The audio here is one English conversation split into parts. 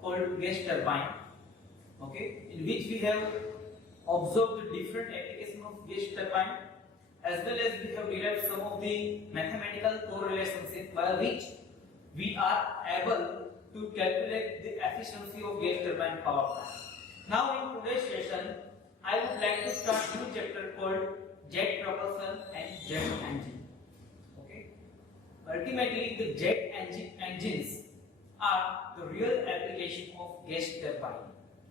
called gas turbine, okay, in which we have observed the different application of gas turbine, as well as we have derived some of the mathematical correlations by which we are able to calculate the efficiency of gas turbine power plant. Now in today's session, I would like to start new chapter called jet propulsion and jet engine. Okay. Ultimately, the jet engines are the real application of gas turbine.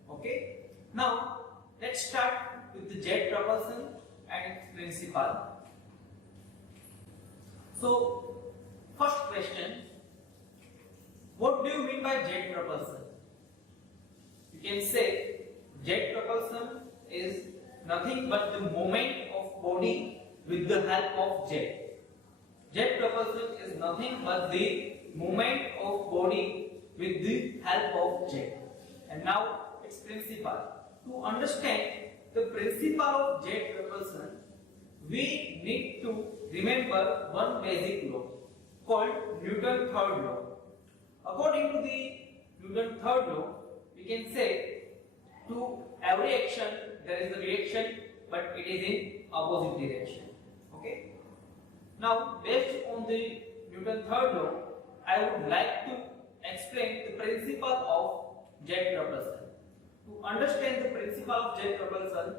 Okay. Now let's start with the jet propulsion and its principle. So, first question: what do you mean by jet propulsion? You can say jet propulsion is nothing but the movement of body with the help of jet. Jet propulsion is nothing but the movement of body with the help of jet. And now its principle. To understand the principle of jet propulsion, we need to remember one basic law called Newton's third law. According to the Newton's third law, we can say to every action there is a reaction, but it is in opposite direction. Okay. Now, based on the Newton's third law, I would like to explain the principle of jet propulsion. To understand the principle of jet propulsion,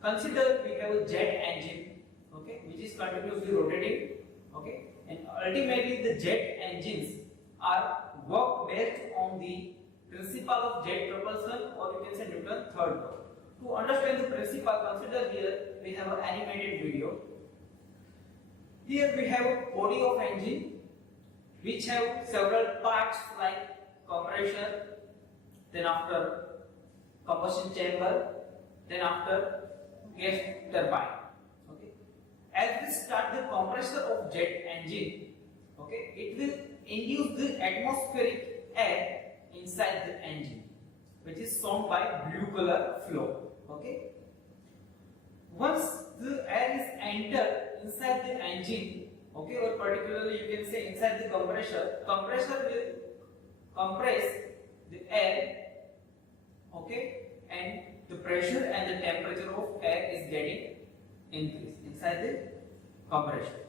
consider we have a jet engine, okay, which is continuously rotating, okay, and ultimately the jet engines are work based on the principle of jet propulsion, or you can say Newton's third law. To understand the principle, consider here we have an animated video. Here we have a body of engine which have several parts like compressor, then after combustion chamber, then after gas turbine. Okay. As we start the compressor of jet engine, okay, it will induce the atmospheric air inside the engine, which is shown by blue color flow. Okay. Once the air is entered inside the engine, okay, or particularly you can say inside the compressor will compress the air, okay, and the pressure and the temperature of air is getting increased inside the compressor.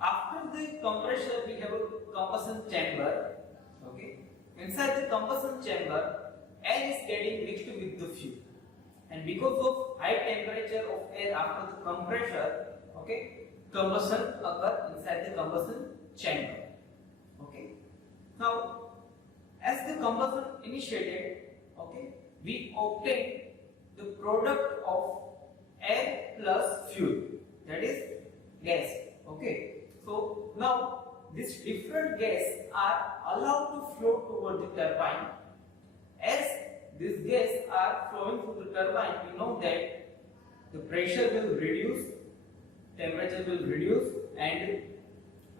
After the compressor, we have a combustion chamber. Okay, inside the combustion chamber, air is getting mixed with the fuel, and because of high temperature of air after the compressor, okay, combustion occur inside the combustion chamber. Okay. Now, as the combustion initiated, okay, we obtain the product of air plus fuel, that is gas. Okay. So now these different gases are allowed to flow toward the turbine. As these gases are flowing through the turbine, we know that the pressure will reduce, temperature will reduce, and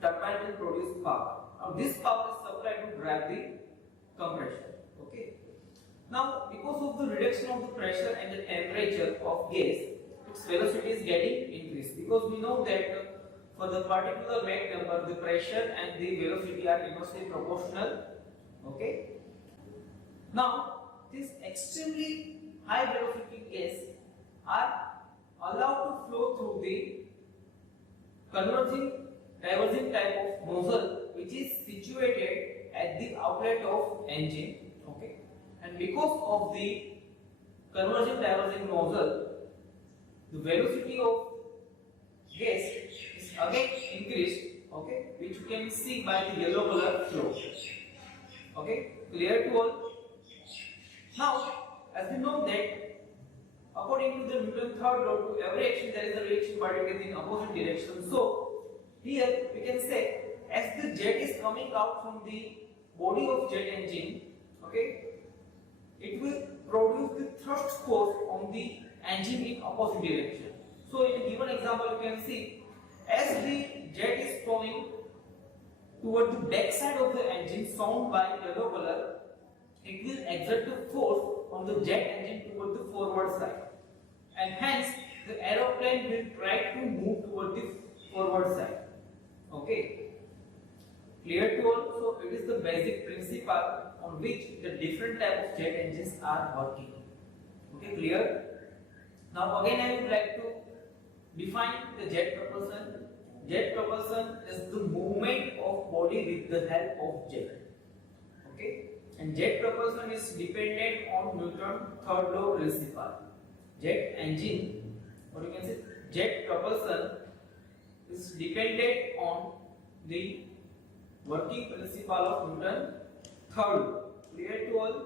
turbine will produce power. Now this power is supplied to drive the compressor. Okay. Now, because of the reduction of the pressure and the temperature of gas, its velocity is getting increased, because we know that for the particular Mach number, the pressure and the velocity are inversely proportional. Okay. Now, this extremely high velocity gas are allowed to flow through the converging diverging type of nozzle, which is situated at the outlet of engine. Okay. And because of the converging diverging nozzle, the velocity of gas is again increased, okay, which you can see by the yellow color flow. Okay, clear to all? Now, as we know that according to the Newton's third law, to every action there is a reaction, but it is in opposite direction. So here we can say, as the jet is coming out from the body of jet engine, okay, it will produce the thrust force on the engine in opposite direction. So in a given example, you can see as the jet is flowing toward the back side of the engine shown by yellow color, it will exert the force on the jet engine toward the forward side, and hence the aeroplane will try to move toward the forward side. Okay. Clear to all? So it is the basic principle on which the different type of jet engines are working. Okay, clear? Now again I would like to define the jet propulsion. Jet propulsion is the movement of body with the help of jet. Okay, and jet propulsion is dependent on Newton's third law principle. Jet engine, or you can say jet propulsion, is dependent on the working principle of Newton's third law. Clear to all?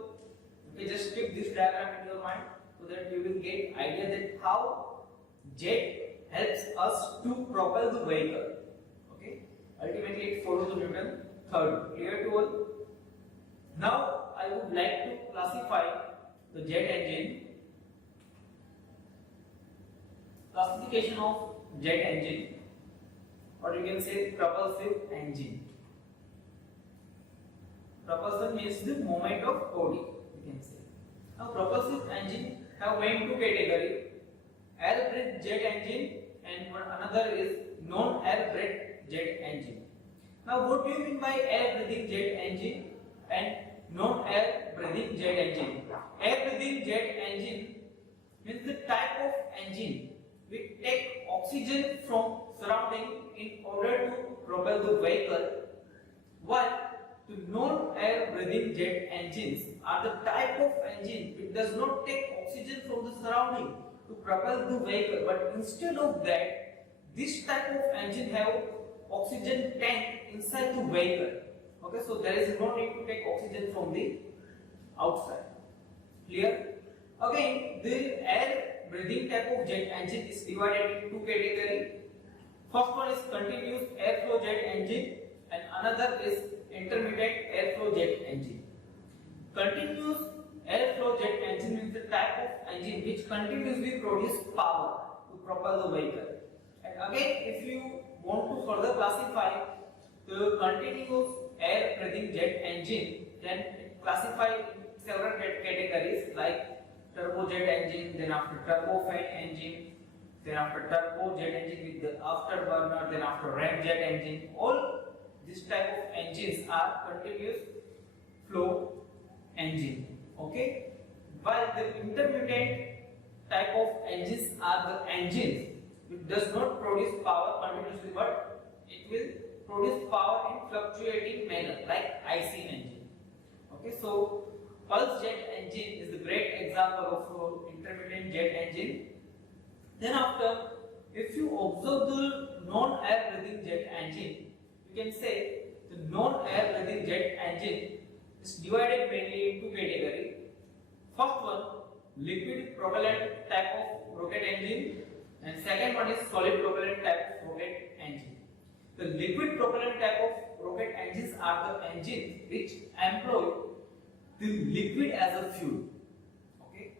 Okay, just keep this diagram in your mind so that you will get idea that how jet helps us to propel the vehicle. Okay, ultimately it follows the Newton's third. Clear to all? Now I would like to classify the jet engine. Classification of jet engine, or you can say propulsive engine. Propulsion means the movement of body, you can say. Now propulsive engine have main two categories: air-breathed jet engine and another is non-air-breathed jet engine. Now what do you mean by air-breathing jet engine and non-air-breathing jet engine? Air-breathing jet engine means the type of engine which take oxygen from surrounding in order to propel the vehicle, while the non-air breathing jet engines are the type of engine which does not take oxygen from the surrounding to propel the vehicle, but instead of that, this type of engine have oxygen tank inside the vehicle. Okay, so there is no need to take oxygen from the outside. Clear? Again, the air breathing type of jet engine is divided into two categories. First one is continuous airflow jet engine and another is intermittent airflow jet engine. Continuous airflow jet engine means the type of engine which continuously produces power to propel the vehicle. And again, if you want to further classify the continuous air breathing jet engine, then classify several categories like turbojet engine, then after turbofan engine, then after turbojet engine with the afterburner, then after ramjet engine. All this type of engines are continuous flow engine. Okay, while the intermittent type of engines are the engines which does not produce power continuously, but it will produce power in fluctuating manner like IC engine. Okay, so pulse jet engine is the great example of intermittent jet engine. Then after, if you observe the non-air breathing jet engine, you can say the non-air breathing jet engine is divided mainly into two categories. First one, liquid propellant type of rocket engine, and second one is solid propellant type of rocket engine. The liquid propellant type of rocket engines are the engines which employ the liquid as a fuel. Okay,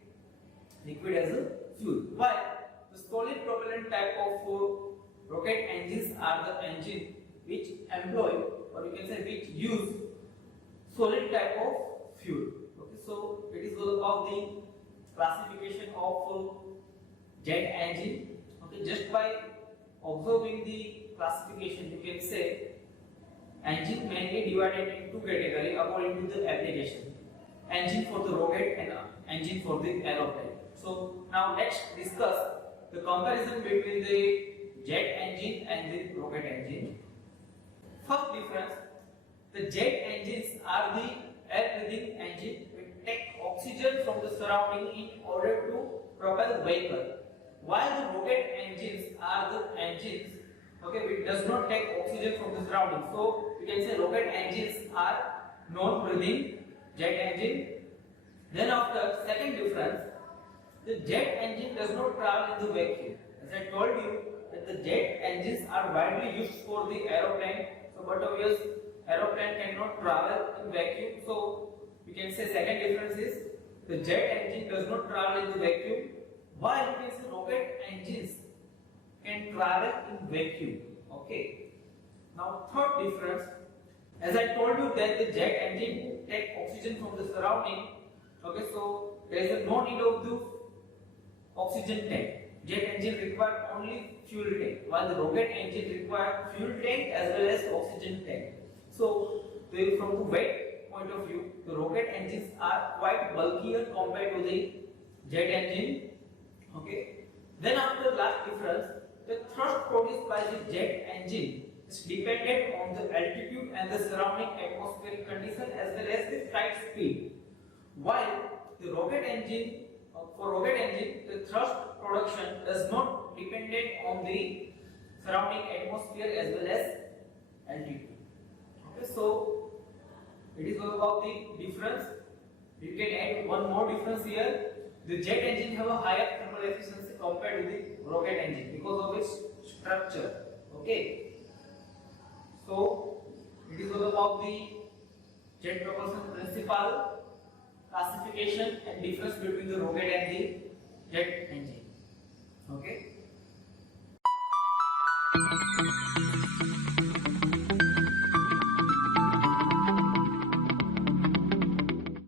liquid as a fuel. While the solid propellant type of rocket engines are the engines which employ, or you can say which use solid type of fuel. Okay, so it is all about the classification of jet engine. Okay, just by observing the classification, you can say engine mainly divided into two categories according to the application. Engine for the rocket and engine for the aeroplane. So now let's discuss the comparison between the jet engine and the rocket engine. First difference, the jet engines are the air-breathing engine which take oxygen from the surrounding in order to propel vehicle, while the rocket engines are the engines which does not take oxygen from the surrounding. So you can say rocket engines are non-breathing jet engine. Then after, second difference, the jet engine does not travel in the vacuum. As I told you that the jet engines are widely used for the aeroplane. So but obvious aeroplane cannot travel in vacuum. So we can say second difference is the jet engine does not travel in the vacuum, while you can say rocket engines can travel in vacuum. Okay. Now third difference, as I told you that the jet engine take oxygen from the surrounding. Okay, so there is no need of the oxygen tank. Jet engine require only fuel tank, while the rocket engine require fuel tank as well as oxygen tank. So, from the weight point of view, the rocket engines are quite bulkier compared to the jet engine. Okay. Then after the last difference, the thrust produced by the jet engine is dependent on the altitude and the surrounding atmospheric condition as well as the flight speed. While the rocket engine, the thrust production does not dependent on the surrounding atmosphere as well as altitude. Okay, so it is all about the difference. You can add one more difference here. The jet engine have a higher thermal efficiency compared to the rocket engine because of its structure. Okay. So it is all about the jet propulsion principle, classification and difference between the rocket and the jet engine.